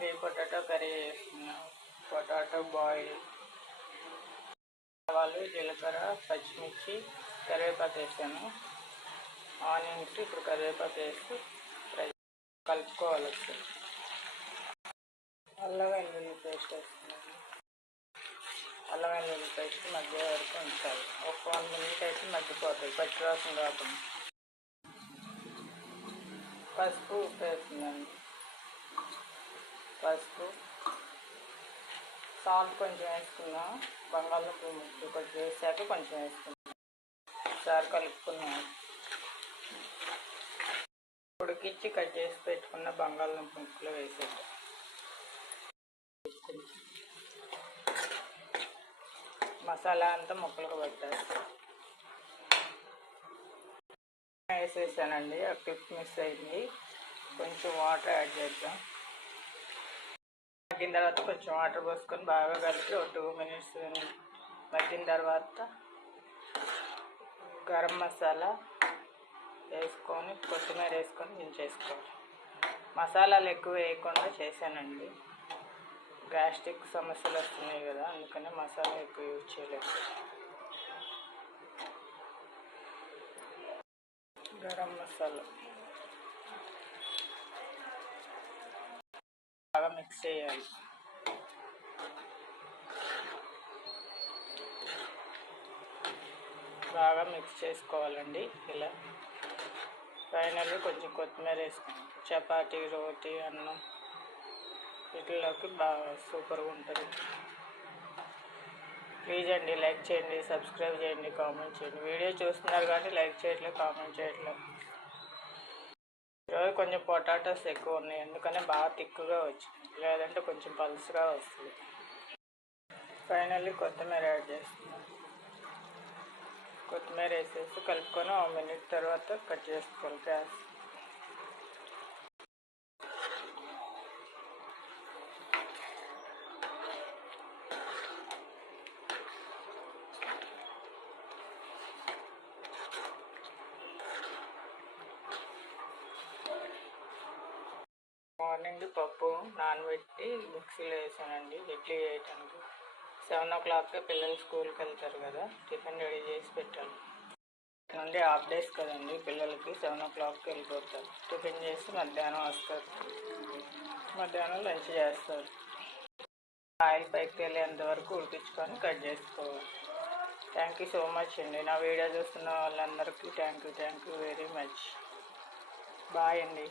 అండి, potato curry చేస్తున్నాను. Potato boil, ఆవాలు, జీలకర్ర, పచ్చిమిర్చి, కరివేపాకు వేసాను. ఆనియన్స్ ఇప్పుడు కరివేపాకు వేసి ఫ్రై కలుపుకోవాలి. అల్లం వెల్లుల్లి పేస్ట్ వేస్తున్నాను. అల్లం వెల్లుల్లి పేస్ట్ మధ్య వరకు ఉంచాలి. ఒక 1 మినిట్ అయితే మగ్గిపోతుంది, పచ్చి వాసన రాకుండా. పసుపు, ఉప్పు వేస్తున్నాను. పసుపు, సాల్ట్ కొంచెం వేసుకున్నాం. బంగాళదుంప ముక్కలు కొంచెం వేసాక కొంచెం వేసుకున్నాం. ఒకసారి కలుపుకున్నాం. ఉడికించి కట్ చేసి పెట్టుకున్న బంగాళదుంప ముక్కలు వేసేద్దాం. మసాలా అంతా ముక్కలకు పెట్టాలి. వేసేసానండి, ఆ క్లిప్ మిస్ అయింది. కొంచెం వాటర్ యాడ్ చేద్దాం. మగ్గిన తర్వాత కొంచెం వాటర్ పోసుకొని బాగా కలిపి ఒక 2 మినిట్స్ మగ్గిన తర్వాత గరం మసాలా వేసుకొని కొత్తిమీర వేసుకొని దించేసుకోవాలి. మసాలాలు ఎక్కువ వేయకుండా చేశానండి. గ్యాస్ట్రిక్ సమస్యలు వస్తున్నాయి కదా, అందుకనే మసాలా ఎక్కువ యూజ్ చేయలేదు. గరం మసాలా బాగా మిక్స్ చేయాలి. బాగా మిక్స్ చేసుకోవాలండి. ఇలా ఫైనల్గా కొంచెం కొత్తిమీర వేసుకుంటాం. చపాతీ, రోటీ, అన్నం వీటిలోకి బాగా సూపర్గా ఉంటుంది. ప్లీజ్ అండి, లైక్ చేయండి, సబ్స్క్రైబ్ చేయండి, కామెంట్ చేయండి. వీడియో చూస్తున్నారు కానీ లైక్ చేయట్లేదు, కామెంట్ చేయట్లేదు. ఈరోజు కొంచెం పొటాటోస్ ఎక్కువ ఉన్నాయి, ఎందుకనే బాగా తిక్కుగా వచ్చింది, లేదంటే కొంచెం పలుసుగా వస్తుంది. ఫైనల్లీ కొత్తిమీర యాడ్ చేస్తున్నాను. కొత్తిమీర వేసేసి కలుపుకొని 1 మినిట్ తర్వాత కట్ చేసుకోవాలి గ్యాస్. మార్నింగ్ పప్పు నానబెట్టి మిక్సీలో వేసానండి ఇడ్లీ వేయటానికి. 7 o'clock పిల్లలు స్కూల్కి వెళ్తారు కదా, టిఫిన్ రెడీ చేసి పెట్టాలి. నుండి హాఫ్ డేస్ కదండి పిల్లలకి, 7 o'clock వెళ్ళిపోతారు. టిఫిన్ చేసి మధ్యాహ్నం వస్తారు. మధ్యాహ్నం లంచ్ చేస్తారు. ఆయిల్ పైకి తేలేంత వరకు ఉడికించుకొని కట్ చేసుకోవాలి. థ్యాంక్ యూ సో మచ్ అండి. నా వీడియో చూస్తున్న వాళ్ళందరికీ thank you very much. Bye అండి.